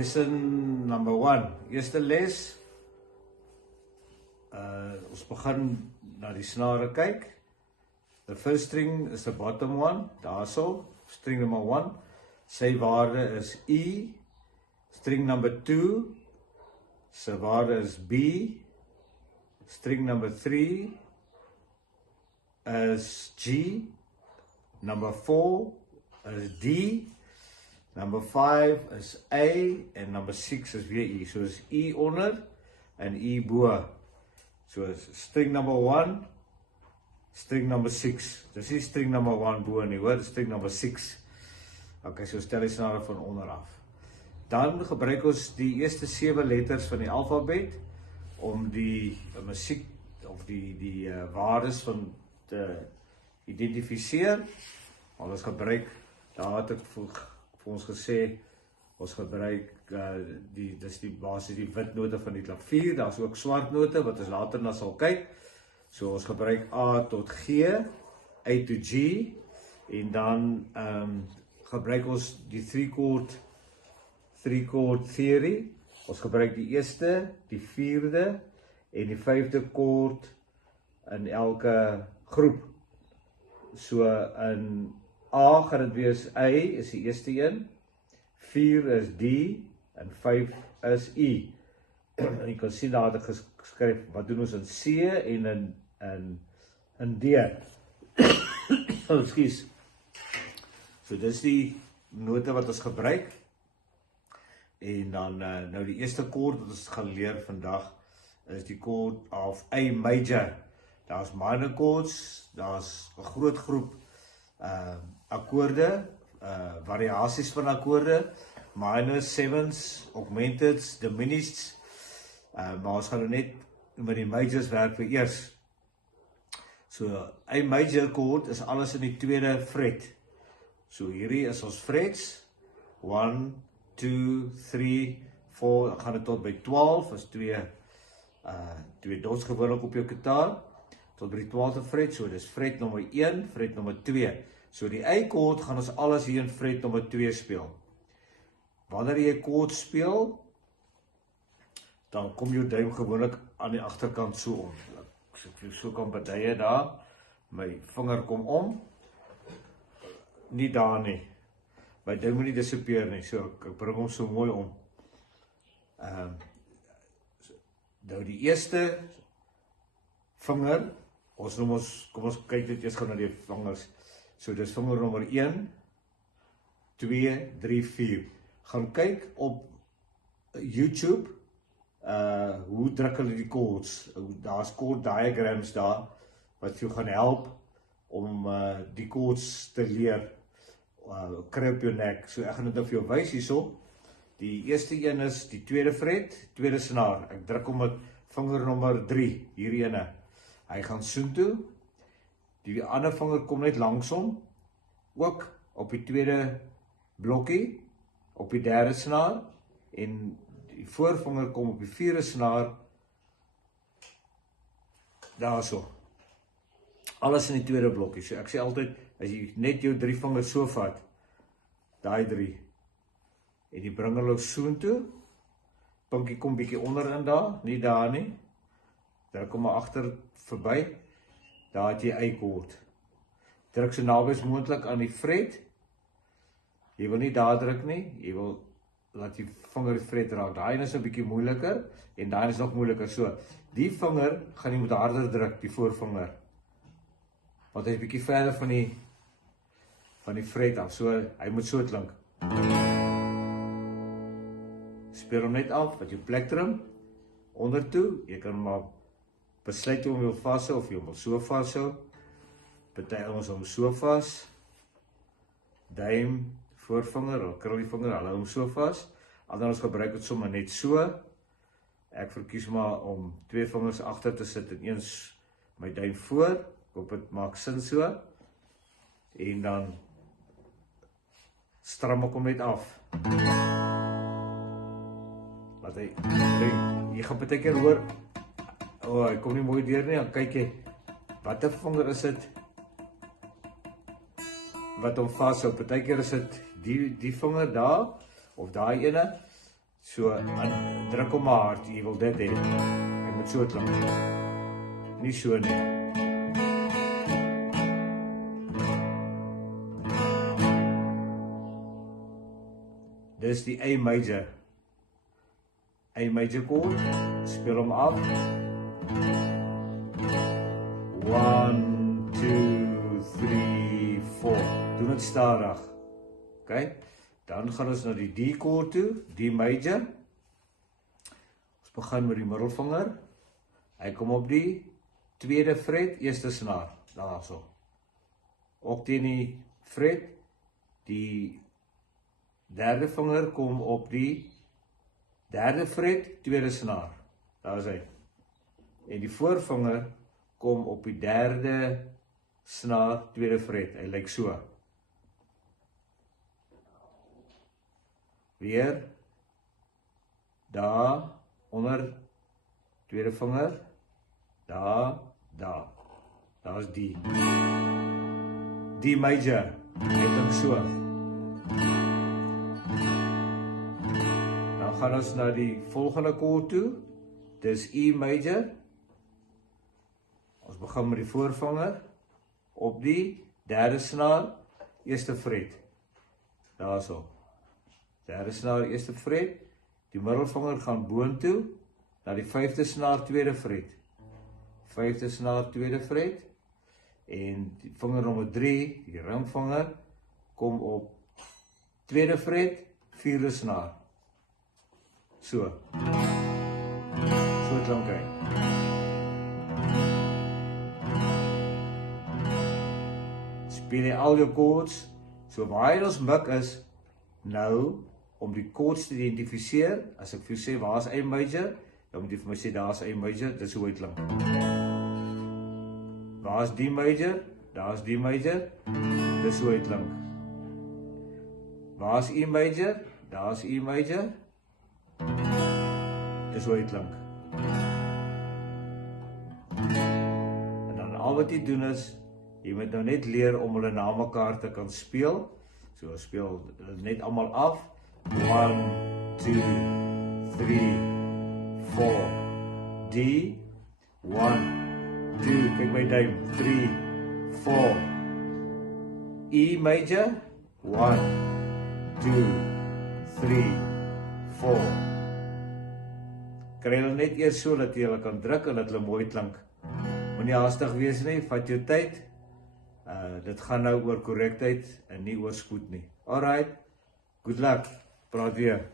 Lesson number 1. Eerste les. Ons begin na die snare kyk. The first string is the bottom one. Daarso, string number 1. Sy waarde is E. String number 2. Sy waarde is B. String number 3 is G. Number 4 is D. Number 5 is A en number 6 is weer E. So is E onder en E bo. So is string number 1, string number 6. Dis nie string number 1 bo nie, hoor, string number 6. Okay, so stel die snare van onder af. Dan gebruik ons die eerste 7 letters van die alfabet om die musiek of die waardes van te identifiseer. Ons gebruik, daar het ek vir ons gesê, ons gebruik dis die basis die wit note van die klavier, daar is ook swart note wat ons later na sal kyk. So ons gebruik A tot G, A to G en dan gebruik ons die three chord theory. Ons gebruik die eerste, die 4de en die 5de chord in elke groep. So in A gaan dit wees A is die eerste een, 4 is D en 5 is E. En jy kan sien daar het ek geskryf wat doen ons in C en in D. Ekskuus. So dis die note wat ons gebruik. En dan nou die eerste chord wat ons gaan leer vandag is die chord of A major. Daar's minor chords, daar's 'n groot groep akkoorde, variasies van akkoorde, minors, sevens, augmenteds, diminished, maar ons gaan net met die majors werk vir eers. So, A major chord is alles in die tweede fret. So hierdie is ons frets, 1, 2, 3, 4, gaan dit tot by 12, is twee dots gewoonlik op jou gitaar, tot by die 12de fret, so dis fret nommer 1, fret nommer 2. So die A chord gaan ons alles hier in fret nommer 2 speel. Wanneer jy 'n chord speel, dan kom jou duim gewoonlik aan die agterkant so om. As ek so kan beduie daar, my vinger kom om, nie daar nie. My duim moet nie disappear nie, so ek bring hom so mooi om. Nou die eerste vinger, kom ons kyk dit eers gou na die vingers. So dis vinger nommer 1, 2, 3, 4. Gaan kyk op YouTube, hoe druk hulle die chords. Daar's chord diagrams daar, wat jou gaan help om die chords te leer, kry op jou nek. So ek gaan dit nou vir jou wys hierso. Die eerste een is die tweede fret, tweede snaar. Ek druk hom met vinger nommer 3, hierdie ene. Hy gaan soontoe. Die ander vinger kom net langsom, ook op die tweede blokkie, op die derde snaar, en die voorvinger kom op die vierde snaar, daarso. Alles in die tweede blokkie, so ek sê altyd, as jy net jou 3 vingers so vat, daai 3, en jy bring hulle soontoe, pinkie kom bietjie onderin daar, nie daar nie, daar kom maar agter verby, daar het jy A chord. Druk so naby as moontlik aan die fret. Jy wil nie daar druk nie, jy wil laat die vinger die fret raak. Daai is 'n bietjie moeiliker en daai is nog moeiliker. So, die vinger gaan jy moet harder druk, die voorvinger. Want hy is bietjie verder van die fret af. So, hy moet so klink. Speel hom net af met jou plektrum ondertoe. Jy kan maar besluit om jou vashou of jy hom so vashou. Party ons hom so vas. Duim, voorvinger of krulvinger, hulle hom so vas. Ander ons gebruik dit sommer net so. Ek verkies maar om 2 vingers agter te sit en eens my duim voor. Ek hoop dit maak sin so. En dan stram ek hom net af. Wat hy gaan partykeer hoor, hy kom nie mooi deur nie, dan kyk jy, wat 'n vinger is dit wat hom vashou. Partykeer is dit die vinger daar, of daai ene, So, druk hom maar hard, jy wil dit hê. Hy moet so klink. Nie so nie. Dis die A major. A major chord, speel hom af. 1, 2, 3, 4. Doen dit stadig. Okay? Dan gaan ons na die D chord toe, D major. Ons begin met die middelvinger. Hy kom op die tweede fret, eerste snaar, daarso. Ook teen die fret, die derde vinger kom op die derde fret, tweede snaar. Daar is hy. En die voorvinger kom op die derde snaar, tweede fret. Hy lyk so. Weer. Daar, onder, tweede vinger. Daar, daar. Daar is die. D major. Hy klink so. Dan gaan ons na die volgende chord toe. Dis E major. Ons begin met die voorvinger. Op die derde snaar, eerste fret. Daarso. Derde snaar, eerste fret. Die middelvinger gaan boontoe. Na die vyfde snaar, tweede fret. Vyfde snaar, tweede fret. En die vinger nommer 3, die ringvinger, kom op tweede fret, vierde snaar. So. So klink hy. Speel jy al jou chords, so waar ons mik is, nou, om die chords te identifiseer, as ek vir jou sê, waar is A major, dan moet jy vir my sê, daar is A major, dit is hoe hy klink. Waar is D major, daar is D major, dit is hoe hy klink. Waar is E major, daar is E major, dit is hoe hy klink. En dan al wat jy doen is, jy moet nou net leer om hulle na mekaar te kan speel. So speel net allemaal af. 1, 2, 3, 4. D. 1, 2, kyk my duim. 3, 4. E major. 1, 2, 3, 4. Kry hulle net eers so dat jy hulle kan druk en dat hulle mooi klink. Moenie haastig wees nie, vat jou tyd. Dit gaan nou oor korrektheid en nie oor spoed nie. Alright, good luck, praat weer.